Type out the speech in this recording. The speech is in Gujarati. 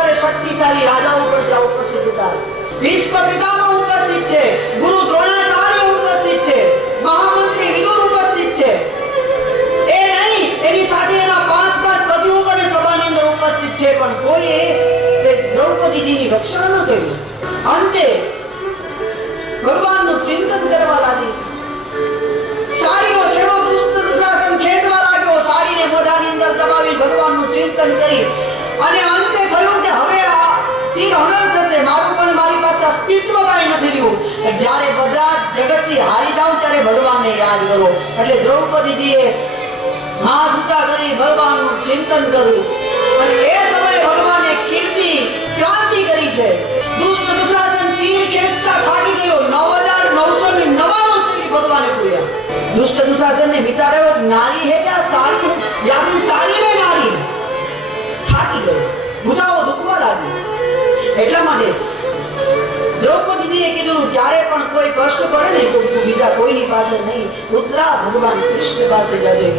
વધારે શક્તિશાળી રાજાઓ પણ ત્યાં ઉપસ્થિત હતા. ભીષ્મ પિતામહ ઉપસ્થિત છે, ગુરુ દ્રોણાચાર્ય ઉપસ્થિત છે, મહામંત્રી વિદુર ઉપસ્થિત છે. એ નહીં, એની સાથે એના પાંચ પાંચ પ્રતિઓ પણ સભાની અંદર ઉપસ્થિત છે, પણ કોઈએ તે દ્રૌપદીજીની રક્ષા ન કરી. અંતે ભગવાનનું ચિંતન કરવા લાગી. સારીનો છેડો દુષ્ટ દુશાસન ખેંચવા લાગ્યો. સારીને મોઢાની અંદર દબાવી ભગવાનનું ચિંતન કરી. અને અંતે થયું કે હવે આ તીર હણર થશે. મારું પણ મારી પાસે અસ્તિત્વ કાંઈ નથી રહ્યું. જ્યારે બધા જગતથી હારી જાવ ત્યારે ભગવાનને યાદ કરો. એટલે દ્રૌપદીજીએ હાથ ઊંચા કરી ભગવાનનું ચિંતન કર્યું. અને એ સમયે ભગવાને કીર્તિ, ક્રાંતિ કરી છે. દુષ્ટ દુશાસન ચીર ખેંચતા થાકી ગયો. નવ હજાર નવસો ને નવાણું ભગવાને પૂર્યા. દુષ્ટ દુશાસન ને વિચાર આવ્યો કે નારી હે એટલા માટે દ્રૌપદીજીએ કીધું, ક્યારે પણ કોઈ કષ્ટ પડે ને તું બીજા કોઈની પાસે નહીં ઉતરા ભગવાન કૃષ્ણ પાસે જજે.